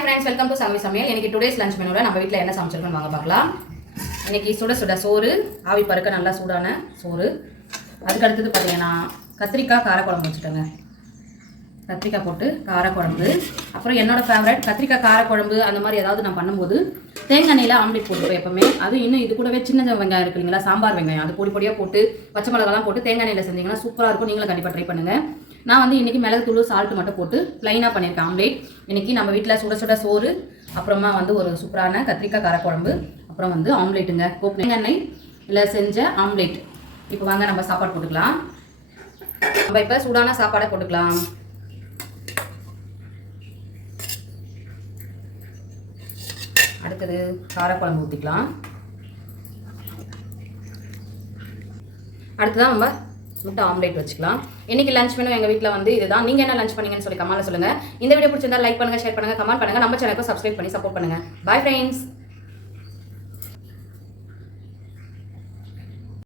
Hi friends welcome to Sangavi சமையல். எனக்கு today's lunch மெனுவில் நம்ம வீட்டில் என்ன சமைச்சிருக்கோம் வாங்க பார்க்கலாம். இன்னைக்கு சுட சுட சோறு ஆவி பறக்க நல்லா சூடான சோறு. அதுக்கு அடுத்தது பார்த்தீங்கன்னா கத்திரிக்காய் காரக்குழம்பு வச்சுட்டோங்க. கத்திரிக்காய் போட்டு காரக்குழம்பு. அப்புறம் என்னோட ஃபேவரட் கத்திரிக்காய் காரக்குழம்பு அந்த மாதிரி ஏதாவது நான் பண்ணும்போது தேங்காய் எண்ணெயில் ஆம்லேட் போட்டுப்பேன் எப்பவுமே. அது இன்னும் இது கூடவே சின்ன வெங்காயம் இருக்கு இல்லைங்களா சாம்பார் வெங்காயம். அது பொடி பொடியாக போட்டு பச்சை மிளகாலாம் போட்டு தேங்காய் எண்ணெயில் செஞ்சீங்கன்னா சூப்பராக இருக்கும். நீங்களும் கண்டிப்பாக ட்ரை பண்ணுங்கள் நான் வந்து இன்றைக்கி மிளகு தூள் மட்டும் போட்டு ப்ளைனாக பண்ணியிருக்கேன் ஆம்லேட் இன்றைக்கி நம்ம வீட்டில் சுட சுட சோறு அப்புறமா வந்து ஒரு சூப்பரான கத்திரிக்காய் காரக்குழம்பு அப்புறம் வந்து ஆம்லேட்டுங்க தேங்காய் எண்ணெய் இல்லை செஞ்ச ஆம்லேட் இப்போ வாங்க நம்ம சாப்பாடு போட்டுக்கலாம். நம்ம இப்போ சூடான சாப்பாடை போட்டுக்கலாம். அடுத்தது காரக்குழம்பு ஊற்றிக்கலாம் அடுத்ததான் நம்ம முட்டை ஆம்லேட் வச்சுக்கலாம். இன்னைக்கு லஞ்ச் மெனு எங்கள் வீட்டில் வந்து இதுதான். நீங்கள் என்ன லஞ்ச் பண்ணீங்கன்னு சொல்லி கமெண்ட்டில் சொல்லுங்கள் இந்த வீடியோ பிடிச்சிருந்தா லைக் பண்ணுங்கள் ஷேர் பண்ணுங்கள் கமெண்ட் பண்ணுங்கள் நம்ம சேனலுக்கு சப்ஸ்கிரைப் பண்ணி சப்போர்ட் பண்ணுங்கள் பை ஃப்ரெண்ட்ஸ்